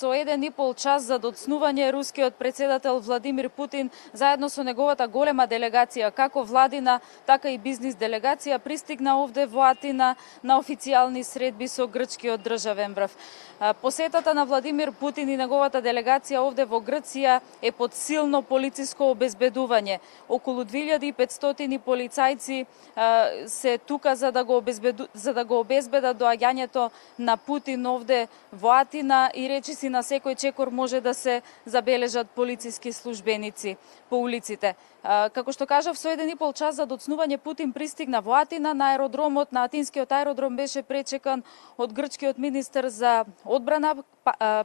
Со 1,5 час за доцнување рускиот председател Владимир Путин заедно со неговата голема делегација, како владина, така и бизнис делегација, пристигна овде во Атина на официјални средби со грчкиот државен врв. Посетата на Владимир Путин и неговата делегација овде во Грција е под силно полициско обезбедување. Околу 2500 полицајци се тука за да го обезбедат доаѓањето на Путин овде во Атина и речиси на секој чекор може да се забележат полициски службеници по улиците. Како што кажав, со 1,5 час за доцнување Путин пристигна во Атина. На аеродромот, на атинскиот аеродром беше пречекан од грчкиот министер за одбрана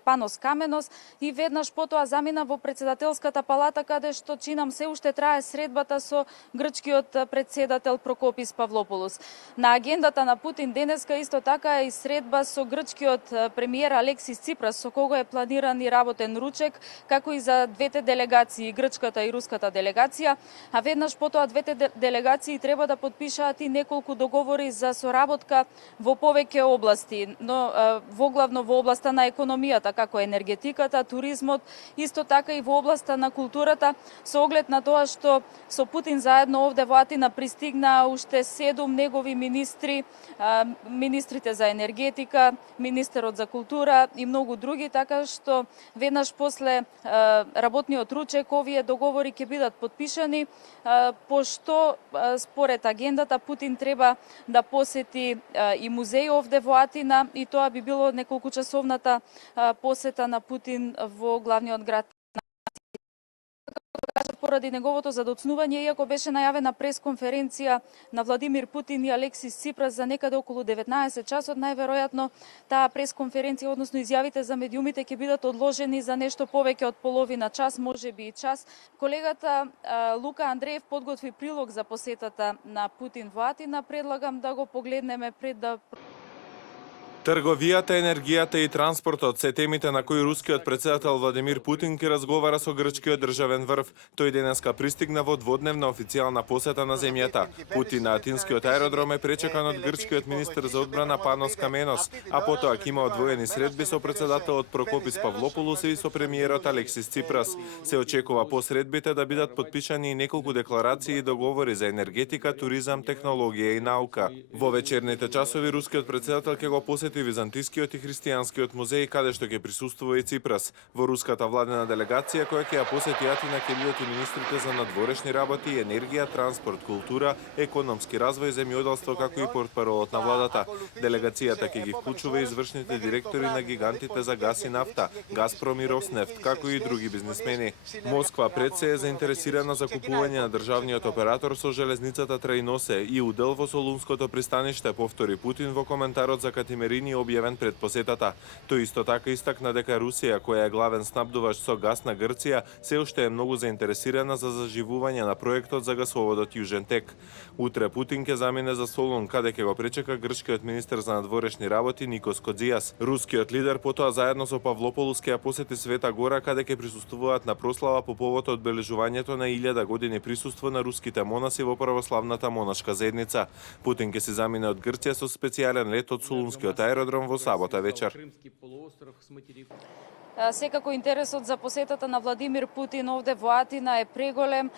Панос Каменос и веднаш потоа замина во председателската палата, каде што чинам се уште трае средбата со грчкиот председател Прокопис Павлопулос. На агендата на Путин денеска исто така е и средба со грчкиот премиер Алексис Ципрас, со кого е планиран и работен ручек, како и за двете делегации, грчката и руската делегација, а веднаш потоа двете делегации треба да подпишаат и неколку договори за соработка во повеќе области, но воглавно во областа на економијата, како енергетиката, туризмот, исто така и во областа на културата, со оглед на тоа што со Путин заедно овде во Атина пристигнаа уште 7 негови министри, министрите за енергетика, министерот за култура и многу други, така што веднаш после работниот ручек овие договори ќе бидат подпишани, пошто според агендата Путин треба да посети и музеј овде во Атина и тоа би било неколкучасовната посета на Путин во главниот град. Поради неговото задоцнување, иако беше најавена пресконференција на Владимир Путин и Алексис Ципрас за некаде околу 19 часот, најверојатно таа пресконференција, односно изјавите за медиумите, ќе бидат одложени за нешто повеќе од половина час, можеби и час. Колегата Лука Андреев подготви прилог за посетата на Путин во Атина. Предлагам да го погледнеме пред да... Трговијата, енергијата и транспортот се темите на кои рускиот председател Владимир Путин ќе разговара со грчкиот државен врв. Тој денеска пристигна во дводневна официјална посета на земјата. Путин на атинскиот аеродром е пречекан од грчкиот министер за одбрана Панос Каменос, а потоа ќе има одвоени средби со председателот Прокопис Павлопулос и со премиерот Алексис Ципрас. Се очекува по средбите да бидат подпишани и неколку декларации и договори за енергетика, туризам, технологија и наука. Во вечерните часови рускиот председател ќе го посети Византискиот и христијанскиот музеј, каде што ќе присуствува и Ципрас. Во руската владена делегација која ќе ја посети Атина ќе бидат и министрите за надворешни работи, енергија, транспорт, култура, економски развој, земјоделство, како и портпаролот на владата. Делегацијата ќе ги вклучува извршните директори на гигантите за газ и нафта, Газпром и Роснефт, како и други бизнисмени. Москва пред се е заинтересирана за купување на државниот оператор со железницата Трајносе и удел во Солунското пристаниште, повтори Путин во коментарот за Катимерини објавен пред посетата. Тој исто така истакна дека Русија, која е главен снабдувач со газ на Грција, се уште е многу заинтересирана за заживување на проектот за гасоводот Јужен тек. Утре Путин ќе замине за Солун, каде ќе го пречека грчкиот министер за надворешни работи Никос Кодзијас. Рускиот лидер потоа заедно со Павлопулос ќе ја посети Света Гора, каде ќе присуствуваат на прослава по повод одбележувањето на 1000 години присуство на руските монаси во православната монашка заедница. Путин ќе се замине од Грција со специјален лет од Солунскиот аеродром во сабота вечер. Секако интересот за посетата на Владимир Путин овде во Атина е преголем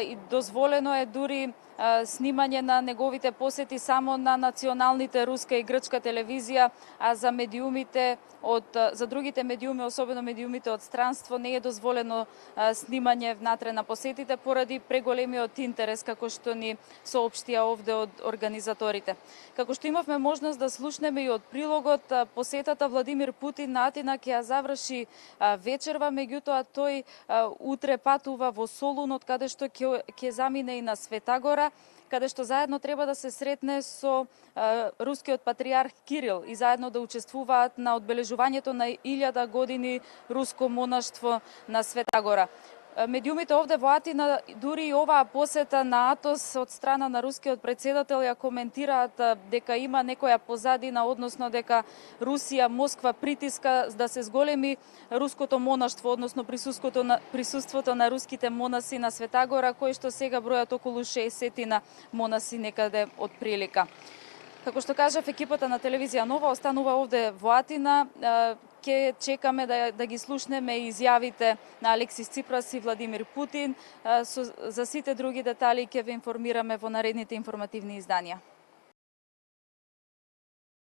и дозволено е дури снимање на неговите посети само на националните руска и грчка телевизија, а за медиумите за другите медиуми, особено медиумите од странство, не е дозволено снимање внатре на посетите поради преголемиот интерес, како што ни соопштија овде од организаторите. Како што имавме можност да слушнеме и од прилогот, посетата Владимир Путин на Атина ќе ја заврши вечерва, меѓутоа тој утре патува во Солун, од каде што ќе замине и на Света Гора, каде што заедно треба да се сретне со рускиот патриарх Кирил и заедно да учествуваат на одбележувањето на 1000 години руско монаштво на Света Гора. Медиумите овде во Атина, дури и оваа посета на Атос од страна на рускиот председател ја коментираат дека има некоја позадина, односно дека Русија, Москва притиска да се зголеми руското монаштво, односно присуството на руските монаси на Света Гора, кои што сега бројат околу 60 монаси некаде од прилика. Како што кажав, екипата на телевизија Нова останува овде во Атина. ќе чекаме да ги слушнеме изјавите на Алексис Ципрас и Владимир Путин. За сите други детали ќе ве информираме во наредните информативни изданија.